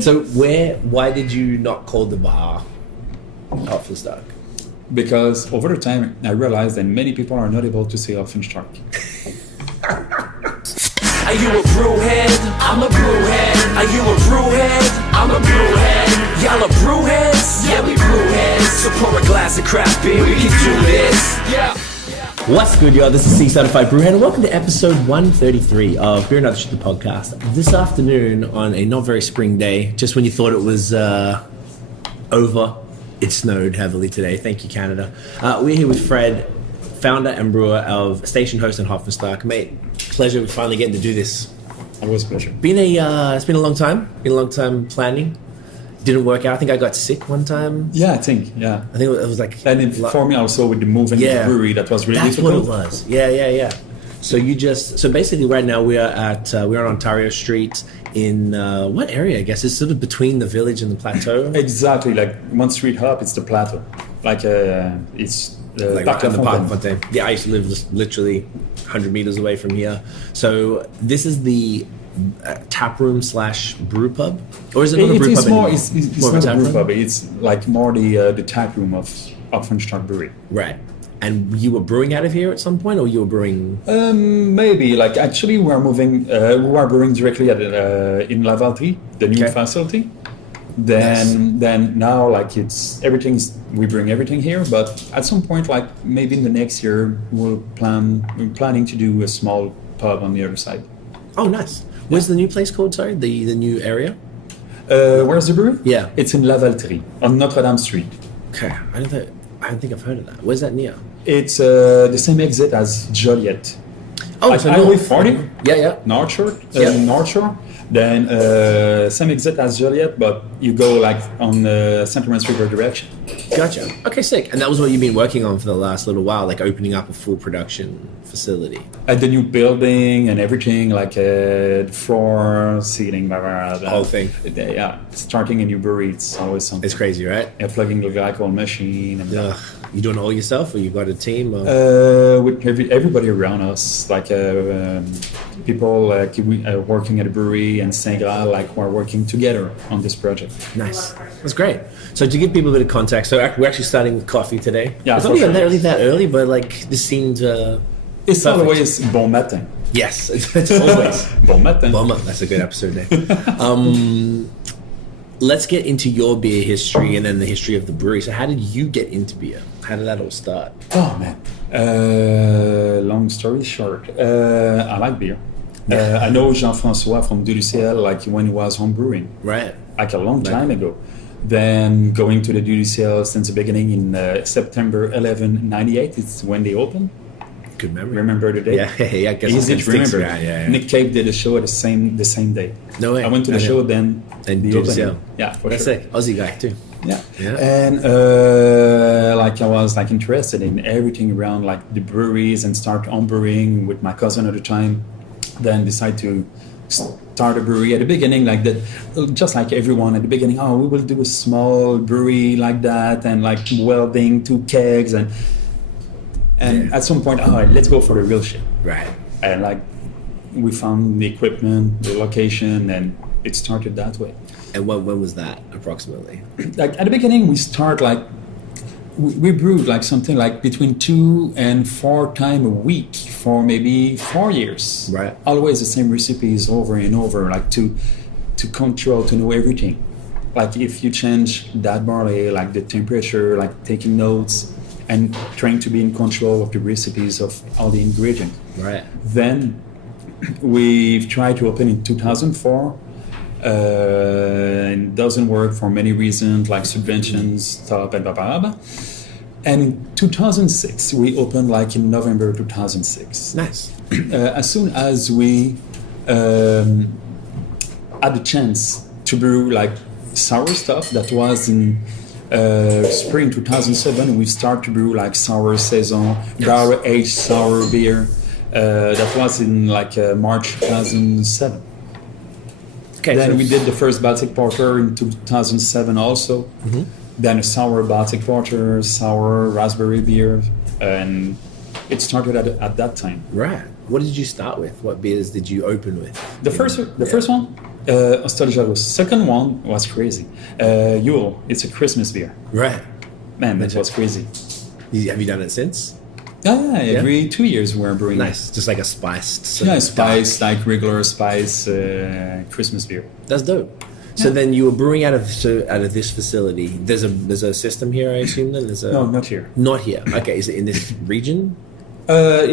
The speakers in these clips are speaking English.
So why did you not call the bar Hopfenstark? Because over the time, I realized that many people are not able to say Hopfenstark. Are you a brewhead? I'm a brewhead. Are you a brewhead? I'm a brewhead. Y'all are brewheads? Yeah, we brewheads. So pour a glass of craft beer, we can do this. Yeah. What's good, y'all? This is C Certified Brewhead, and welcome to episode 133 of Beer and Other Shit, the podcast. This afternoon, on a not very spring day, just when you thought it was over, it snowed heavily today. Thank you, Canada. We're here with Fred, founder and brewer of Station, Ho.st and Hopfenstark. Mate, pleasure finally getting to do this. Always a pleasure. It's been a long time. Been a long time planning. Didn't work out. I think I got sick one time. Yeah, I think it was like... And for me also with the moving the brewery, that was really difficult. That's what it was. Yeah. So basically right now we're on Ontario Street in what area, I guess? It's sort of between the Village and the Plateau. Exactly, like one street up, it's the Plateau. Like it's like Parc on the Parc La Fontaine. Yeah, I used to live just literally 100 meters away from here. So this is the taproom / brew pub, or is it not a brew pub anymore? It's not a brew pub. It's like more the taproom of Hopfenstark Brewery. Right. And you were brewing out of here at some point, or you were brewing? Maybe. Like actually, we are moving. We are brewing directly at in La Valtrie, the new facility. Then now, like we bring everything here. But at some point, like maybe in the next year, we're planning to do a small pub on the other side. Oh, nice. Where's the new place called? Sorry, the new area. Where's the brewery? Yeah, it's in La Valtrie on Notre Dame Street. Okay, I don't think I've heard of that. Where's that near? It's the same exit as Joliet. Oh, like so Highway 40. Yeah. North Shore. Then same exit as Joliet, but you go like on the St. Lawrence River direction. Gotcha. Okay, sick. And that was what you've been working on for the last little while, like opening up a full production facility. At the new building and everything, like the floor, seating, blah, blah, blah. The whole thing. Yeah, starting a new brewery, it's always something. It's crazy, right? Yeah, plugging the glycol machine. And you doing it all yourself, or you got a team? Or? With everybody around us, like people working at a brewery and Saint Graal, like we're working together on this project. Nice. That's great. So to give people a bit of context, so we're actually starting with coffee today. Yeah, it's not even really that early, but like this seemed it's perfect. Always bon matin. Yes, it's always bon matin. Bon matin. That's a good episode name. Let's get into your beer history and then the history of the brewery. So how did you get into beer? How did that all start? Oh man, long story short, I like beer. I know Jean-François from Duduciel, like when he was home brewing. Right. Like a long time ago. Then going to the Duduciel since the beginning in September 11, 98, it's when they opened. Good memory. Remember the day? Yeah, I guess easy to remember. Yeah. Nick Cave did a show at the same day. No way. I went to the show then. And the Duduciel. Yeah, for That's sure. sick. Aussie guy too. Yeah. And like I was like interested in everything around like the breweries and start on brewing with my cousin at the time. Then decide to start a brewery at the beginning, like that, just like everyone at the beginning. Oh, we will do a small brewery like that, and like welding 2 kegs, and at some point, let's go for the real shit. Right. And like we found the equipment, the location, and it started that way. And when was that approximately? Like at the beginning, we start like we brewed like something like between 2 and 4 times a week for maybe 4 years. Right. Always the same recipes over and over, like to control, to know everything. Like if you change that barley, like the temperature, like taking notes and trying to be in control of the recipes of all the ingredients. Right. Then we've tried to open in 2004. It doesn't work for many reasons, like subventions, stop, and blah, blah, blah. And in 2006, we opened like in November 2006. Nice. As soon as we had the chance to brew like sour stuff, that was in spring 2007, we started to brew like sour Saison, barrel-aged sour beer. That was in like March 2007. Okay, then we did the first Baltic Porter in 2007 also. Mm-hmm. Then a sour Baltic Porter, sour raspberry beer, and it started at that time. Right. What did you start with? What beers did you open with? The first one? Ostalgia Rousse. Second one was crazy. Yule, it's a Christmas beer. Right. Man, that was crazy. Have you done it since? Yeah, every 2 years we're brewing. Nice. Just like a spiced. Spice, like regular spice Christmas beer. That's dope. So then you were brewing out of this facility. There's a system here, I assume. Then No, not here. Not here. Okay, is it in this region? But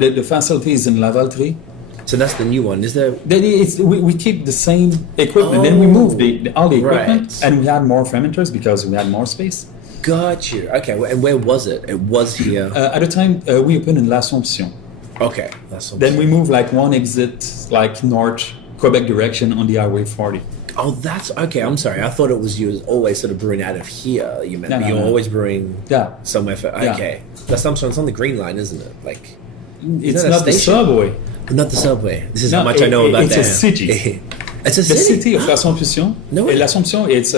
the facility is in Lavaltrie. So that's the new one. Is there? We keep the same equipment. Then we moved all the equipment, Right. and we had more fermenters because we had more space. Got you. Okay, and where was it? It was here. At the time, we opened in L'Assomption. Okay, that's. Then we moved like one exit, like north Quebec direction on the Highway 40. Oh, that's okay. I'm sorry. I thought it was you was always sort of brewing out of here. You meant No, you're no. always brewing Yeah. somewhere. Okay, that's something. It's on the Green Line, isn't it? Like It's that a not the station? subway. Not the subway. This is No, how much I know about it's that. a city. It's a The city. city of L'Assomption. No way. L'Assomption, it's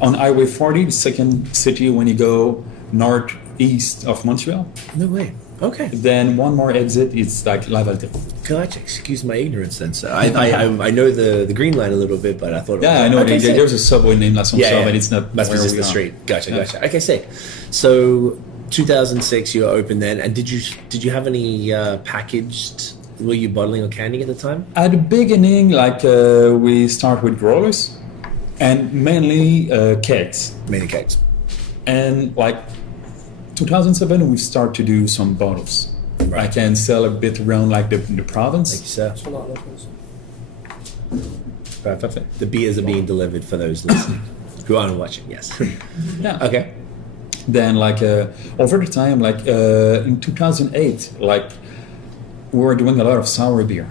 on Highway 40, the second city when you go northeast of Montreal. No way. Okay. Then one more exit, it's like Lavaltrie. Gotcha. Excuse my ignorance then. So I know the Green Line a little bit, but I thought. Yeah, I know. Okay, sick. There's a subway named L'Assomption, but it's not That's where just we the are. street. Gotcha. Yeah. Gotcha. Okay, sick. So 2006, you were open then, and did you have any packaged? Were you bottling or canning at the time? At the beginning, like we start with growlers and mainly kegs. Mainly cakes. And like 2007, we start to do some bottles. Right. I can sell a bit around like the province. Thank you, sir. Perfect. The beers are being delivered for those listening who aren't watching. Yes. Yeah. Okay. Then like over the time, like in 2008, like we were doing a lot of sour beer,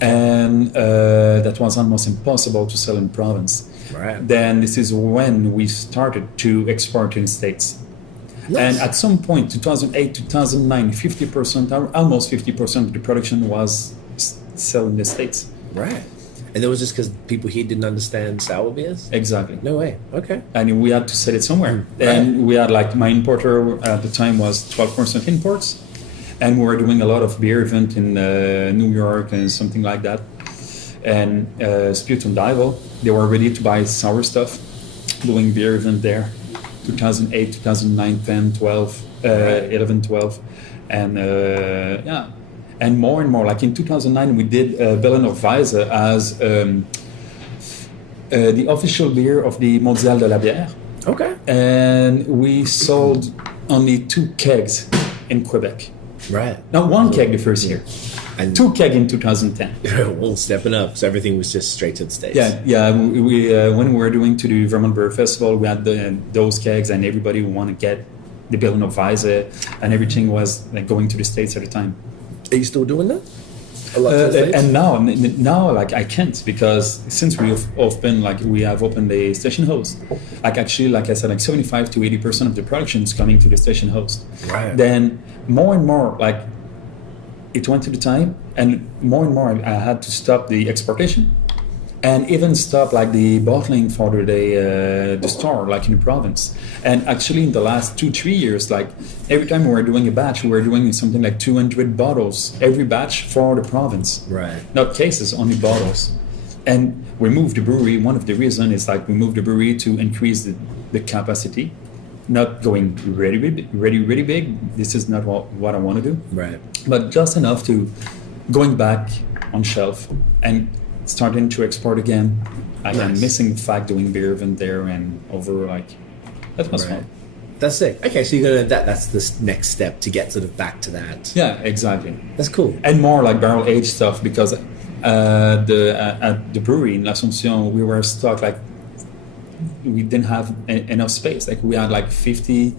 and that was almost impossible to sell in province. Right. Then this is when we started to export in States. Nice. And at some point, 2008, 2009, 50%, almost 50% of the production was sold in the States. Right. And that was just because people here didn't understand sour beers? Exactly. No way. Okay. And we had to sell it somewhere. Right. And we had like my importer at the time was 12% imports. And we were doing a lot of beer event in New York and something like that. And Sputum Dival, they were ready to buy sour stuff, doing beer event there. 2008, 2009, 10, 12, 11, 12. And yeah. And more, like in 2009, we did Belen of Weisse as the official beer of the Mondial de la Bière. Okay. And we sold only 2 kegs in Quebec. Right. Not 1 keg the first year, And 2 keg in 2010. well, stepping up. So everything was just straight to the States. Yeah. We when we were doing to the Vermont Beer Festival, we had those kegs, and everybody wanted to get the Belen of Weisse, and everything was like going to the States at the time. Are you still doing that? A lot to the States? And now, like I can't, because since we have opened a station host, like actually, like I said, like 75 to 80% of the production is coming to the station host. Right. Then more and more, like it went to the time, and more I had to stop the exportation, and even stop like the bottling for the store, like in the province. And actually, in the last 2-3 years, like every time we were doing a batch, we were doing something like 200 bottles every batch for the province. Right. Not cases, only bottles. And we moved the brewery. One of the reasons is like we moved the brewery to increase the capacity, not going really big. This is not what I want to do. Right. But just enough to going back on shelf and starting to export again. I'm Nice. missing the fact doing beer event there and over like that was Right. fun. That's it. Okay, so you're gonna that's the next step to get sort of back to that. Yeah, exactly. That's cool. And more like barrel aged stuff, because at the brewery in L'Assomption we were stuck, like we didn't have enough space. Like we had like 50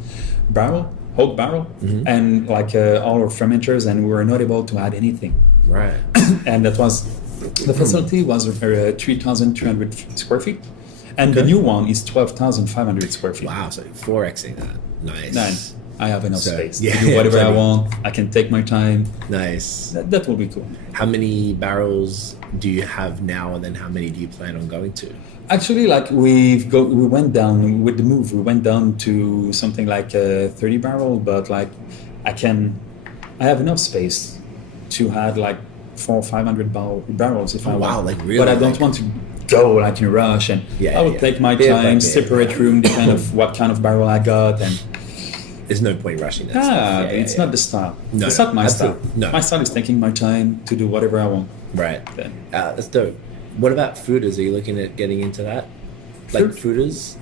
oak barrel, and like all our fermenters, and we were not able to add anything. Right. And that was the facility was 3,300 square feet, and the new one is 12,500 square feet. Wow. So 4xing that. Nice. Then I have enough So, space yeah, to do whatever I plenty. want. I can take my time. Nice. That will be cool. How many barrels do you have now, and then how many do you plan on going to? Actually, like we went down with the move. We went down to something like 30 barrel, but like I have enough space to add like barrels if I want. Wow, like really? But I don't want to go like in a rush, and I will take my time, separate room, depending of what kind of barrel I got, and there's no point rushing that stuff. It's not the style. No, it's not my style. No. My style is taking my time to do whatever I want. Right. That's dope. What about fooders? Are you looking at getting into that? Like fooders?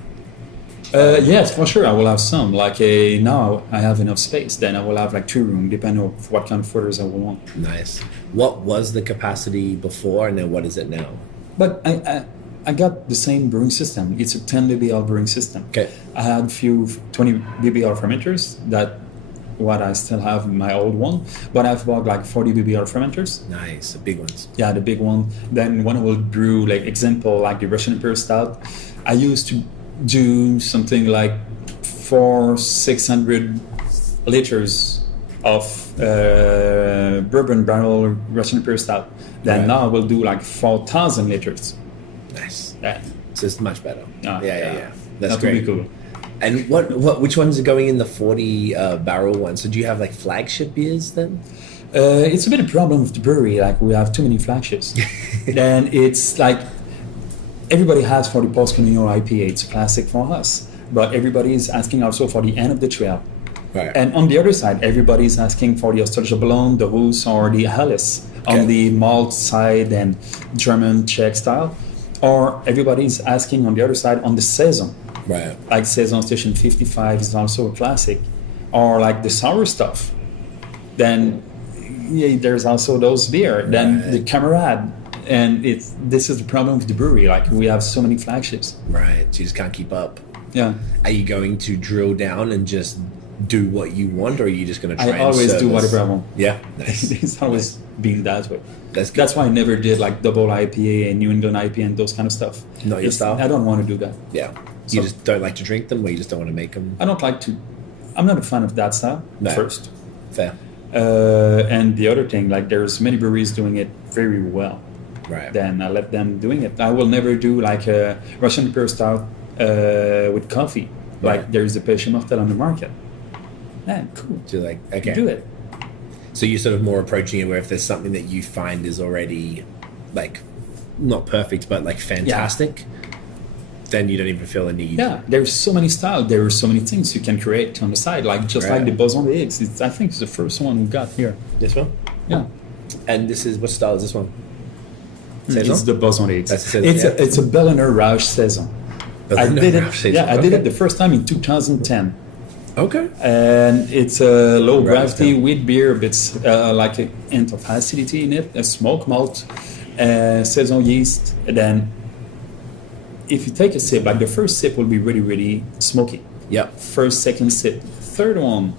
Yes, for sure. I will have some. Like now, I have enough space. Then I will have like 2 rooms, depending on what kind of fooders I will want. Nice. What was the capacity before, and then what is it now? But I got the same brewing system. It's a 10 BBL brewing system. Okay. I had a few 20 BBL fermenters that what I still have in my old one, but I've bought like 40 BBL fermenters. Nice, the big ones. Yeah, the big one. Then when I will brew, like example, like the Russian Imperial Stout, I used to do something like 600 liters of bourbon barrel Russian Imperial Stout. Then now I will do like 4,000 liters. Nice. Yeah. So it's much better. Yeah. That's That great. would be cool. And which ones are going in the 40 barrel one? So do you have like flagship beers then? It's a bit of a problem with the brewery. Like we have too many flagships. Then it's like everybody has for the post-colonial IPA. It's a classic for us, but everybody is asking also for the end of the trail. Right. And on the other side, everybody is asking for the Ostalgia Blonde, the Rousse, or the Helles on the malt side and German Czech style, or everybody is asking on the other side on the Saison. Right. Like Saison Station 55 is also a classic, or like the sour stuff. Then there's also those beer. Then the Kamarad, and this is the problem with the brewery. Like we have so many flagships. Right. So you just can't keep up. Yeah. Are you going to drill down and just do what you want, or are you just going to try? I always do whatever I want. Yeah. Nice. It's always been that way. That's good. That's why I never did like double IPA and New England IPA and those kind of stuff. Not your style? I don't want to do that. Yeah. You just don't like to drink them, or you just don't want to make them? I don't like to. I'm not a fan of that style. No. First. Fair. And the other thing, like there's many breweries doing it very well. Right. Then I let them doing it. I will never do like a Russian Imperial Stout with coffee. Like Right. there's the Pêche Mortel on the market. Yeah, cool. So like, okay. Do it. So you're sort of more approaching it where if there's something that you find is already like not perfect but like fantastic, then you don't even feel a need. Yeah, there's so many styles. There are so many things you can create on the side, like just like the Boson the Higgs. I think it's the first one we got here. This one? Yeah. And this is, what style is this one? Saison? It's the Boson the Higgs. That's the Saison, It's a Berliner Rausch Saison. I did it the first time in 2010. Okay. And it's a low gravity wheat beer, but it's like a hint of acidity in it, a smoke malt, Saison yeast. And then if you take a sip, like the first sip will be really, really smoky. Yep. First, second sip. Third one,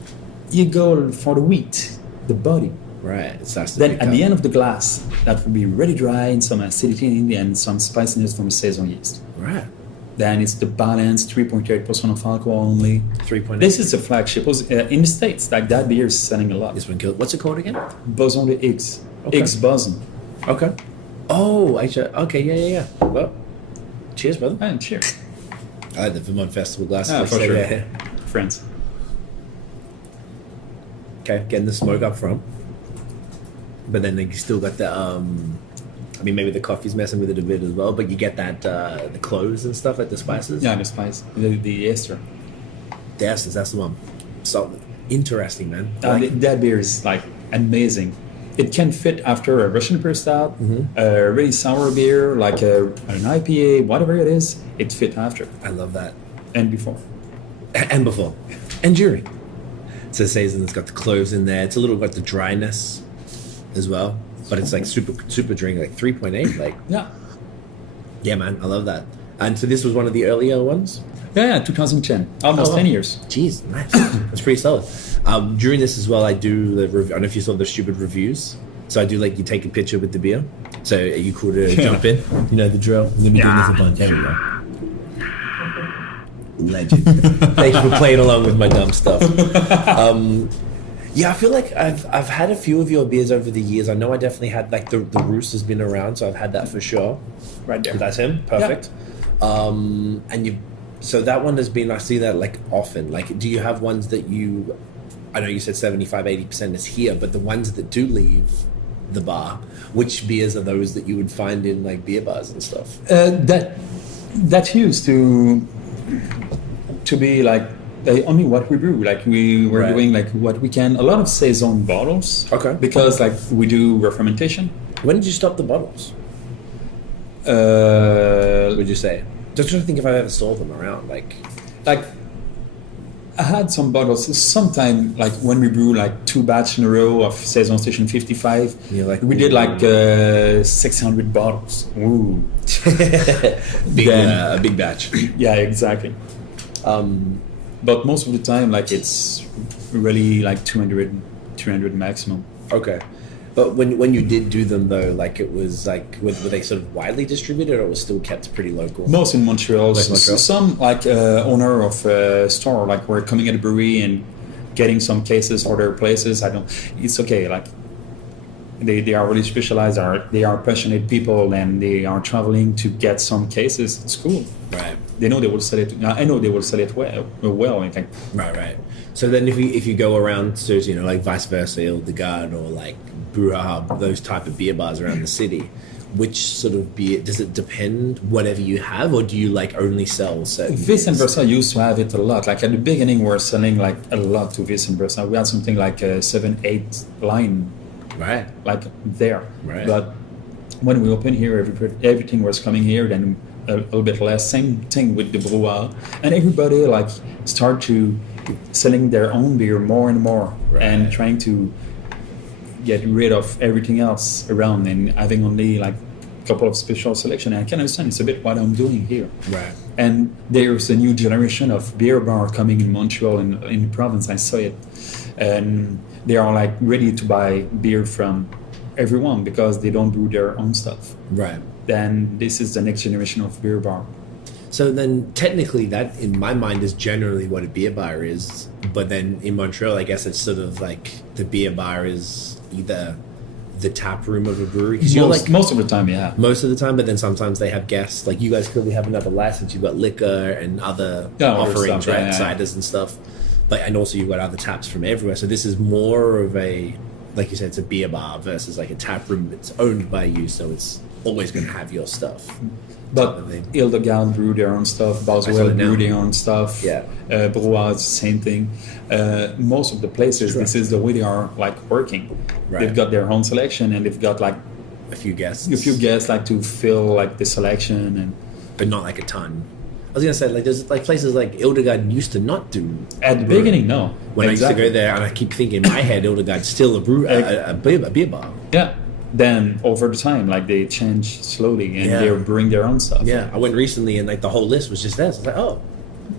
you go for the wheat, the body. Right. It starts to Then pick at up. the end of the glass, that will be really dry and some acidity in it and some spiciness from the Saison yeast. Right. Then it's the balanced 3.8% of alcohol only. 3.8. This is a flagship. In the States, like that beer is selling a lot. This one killed. What's it called again? Boson the Higgs. Okay. Higgs Boson. Okay. Oh, actually, okay, yeah. Well, cheers, brother. And cheers. I like the Vermont Festival glass. For sure. Yeah. Friends. Okay, getting the smoke up front. But then you still got the, I mean, maybe the coffee's messing with it a bit as well, but you get that, the cloves and stuff, like the spices. Yeah, the spice. The ester. The essence, that's the one. So, interesting, man. That beer is like amazing. It can fit after a Russian Imperial Stout, a really sour beer, like an IPA, whatever it is, it fit after. I love that. And before. And before. And during. So Saison, it's got the cloves in there. It's a little got the dryness as well. But it's like super drink, like 3.8. Like, yeah, man, I love that. And so this was one of the earlier ones? Yeah, 2010. Almost 10 years. Jeez, nice. That's pretty solid. During this as well, I do the review. I don't know if you saw the stupid reviews. So I do like, you take a picture with the beer. So are you cool to jump in? You know the drill. We're going to be doing this a bunch. There we go. Legend. Thank you for playing along with my dumb stuff. Yeah, I feel like I've had a few of your beers over the years. I know I definitely had, like, the Rousse has been around, so I've had that for sure. Right there. That's him. Perfect. And so that one has been, I see that, like, often. Like, do you have ones that you, I know you said 75-80% is here, but the ones that do leave, the bar, which beers are those that you would find in like beer bars and stuff? That used to be like only what we brew. Like we were doing like what we can. A lot of Saison bottles. Okay. Because like we do re-fermentation. When did you stop the bottles? Would you say? Just trying to think if I ever saw them around. Like I had some bottles sometime, like when we brew like 2 batch in a row of Saison Station 55. You're like, we did like 600 bottles. Ooh. A big batch. Yeah, exactly. But most of the time, like it's really like 200, 300 maximum. Okay. But when you did do them though, like it was like were they sort of widely distributed, or it was still kept pretty local? Most in Montreal. Montreal. Some like owner of a store, like we're coming at a brewery and getting some cases for their places. It's okay. Like they are really specialized. They are passionate people, and they are traveling to get some cases. It's cool. Right. They know they will sell it. I know they will sell it well. I think. Right. So then, if you go around to like vice versa, Il de Garde or like Brew Hub, those type of beer bars around the city, which sort of beer does it depend? Whatever you have, or do you like only sell certain? Vice and Versa used to have it a lot. Like at the beginning, we were selling like a lot to Vice and Versa. We had something like a 7-8 line, right? Like there. Right. But when we opened here, everything was coming here. Then a little bit less. Same thing with the brewer, and everybody like start to selling their own beer more and more, and trying to get rid of everything else around and having only like a couple of special selection. And I can understand it's a bit what I'm doing here. Right. And there's a new generation of beer bar coming in Montreal and in the province. I saw it, and they are like ready to buy beer from everyone because they don't brew their own stuff. Right. Then this is the next generation of beer bar. So then technically that in my mind is generally what a beer bar is, but then in Montreal I guess it's sort of like the beer bar is either the tap room of a brewery, because you're like most of the time, yeah. Most of the time, but then sometimes they have guests. Like you guys clearly have another license. You've got liquor and other offerings, stuff, right? Ciders and stuff. But and also you've got other taps from everywhere. So this is more of a, like you said, it's a beer bar versus like a tap room that's owned by you. So it's always going to have your stuff. But Il de Garde brew their own stuff. Boswell brew their own stuff. Yeah. Brewery, same thing. Most of the places, this is the way they are like working. Right. They've got their own selection, and they've got like a few guests like to fill like the selection, and but not like a ton. I was gonna say like there's like places like Il de Garde used to not do at the beginning. No, when I used to go there, and I keep thinking in my head Il de Garde's still a beer bar. Yeah. Then over the time, like they change slowly, and they bring their own stuff. Yeah, I went recently, and like the whole list was just there. So I was like, oh,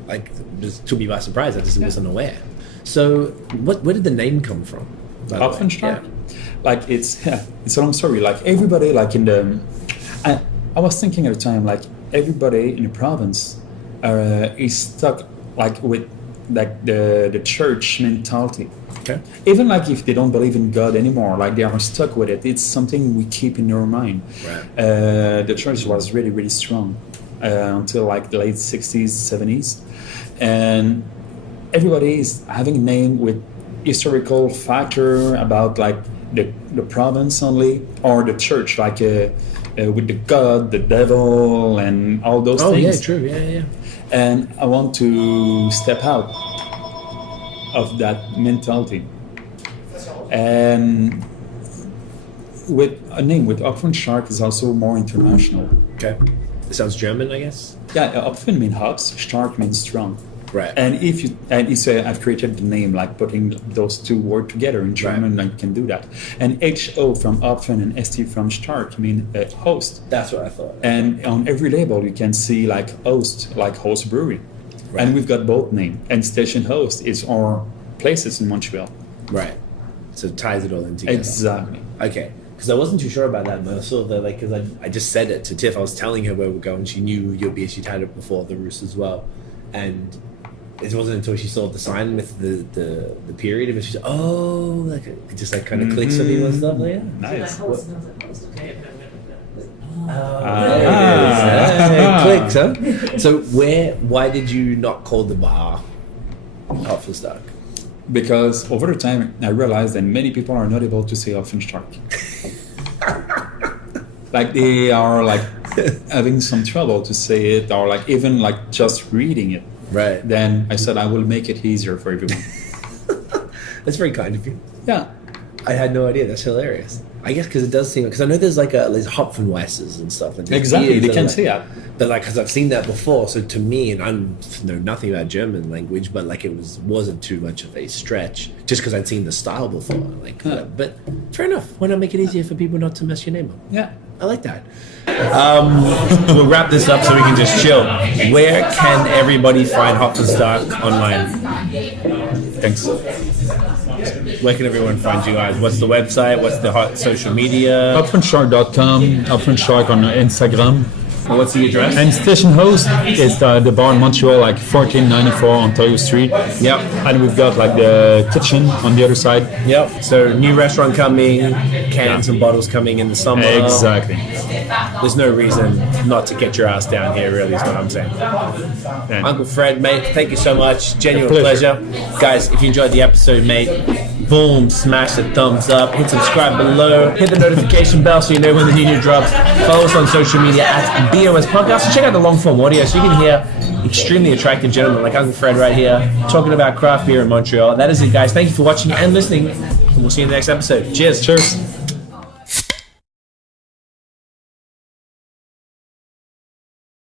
like just took me by surprise. I just wasn't aware. So, where did the name come from? Hopfenstark. Like it's a long story. Like everybody, like in the, I was thinking at the time, like everybody in the province is stuck like with like the church mentality. Okay. Even like if they don't believe in God anymore, like they are stuck with it. It's something we keep in our mind. Right. The church was really, really strong until like the late 60s, 70s. And everybody is having a name with historical factor about like the province only, or the church, like with the God, the devil, and all those things. Oh, yeah, true. Yeah. And I want to step out of that mentality, and with a name with Hopfenstark is also more international. Okay, it sounds German, I guess. Yeah, Hopfen means hops, Stark means strong. Right. And I've created the name like putting those two words together in German. Right. I can do that. And HO from Hopfen and ST from Stark mean host. That's what I thought. And on every label you can see like Ho.st, like Ho.st Brewery. Right. And we've got both names. And Station Ho.st is our places in Montreal. Right. So it ties it all in together. Exactly. Okay. Because I wasn't too sure about that, but I saw that, like, because I just said it to Tiff. I was telling her where we're going. She knew your beer. She'd had it before, the Rousse as well. And it wasn't until she saw the sign with the period of it, she said, oh, like it just like kind of clicks for people and stuff. Like, yeah. Nice. Clicks, huh? So why did you not call the bar Hopfenstark? Because over the time I realized that many people are not able to say Hopfenstark. like they are like having some trouble to say it, or like even like just reading it. Right. Then I said I will make it easier for everyone. That's very kind of you. Yeah. I had no idea. That's hilarious. I guess because it does seem, because I know there's like there's Hopfenweisses and stuff. And Exactly, they can see that. But like, because I've seen that before, so to me, and I know nothing about German language, but like it wasn't too much of a stretch, just because I'd seen the style before. Like, but fair enough. Why not make it easier for people not to mess your name up? Yeah. I like that. We'll wrap this up so we can just chill. Where can everybody find Hopfenstark online? Thanks. Where can everyone find you guys? What's the website? What's the hot social media? Hopfenstark.com, Hopfenstark on Instagram. What's the address? And station host is the bar in Montreal, like 1494 Ontario Street. Yep. And we've got like the kitchen on the other side. Yep. So new restaurant coming, cans and bottles coming in the summer. Exactly. There's no reason not to get your ass down here, really, is what I'm saying. Yeah. Uncle Fred, mate, thank you so much. Genuine Pleasure. pleasure. Guys, if you enjoyed the episode, mate, boom, smash the thumbs up, hit subscribe below, hit the notification bell so you know when the new drops. Follow us on social media at BOS Podcast. Check out the long form audio so you can hear extremely attractive gentlemen like Uncle Fred right here talking about craft beer in Montreal. That is it, guys. Thank you for watching and listening, and we'll see you in the next episode. Cheers. Cheers.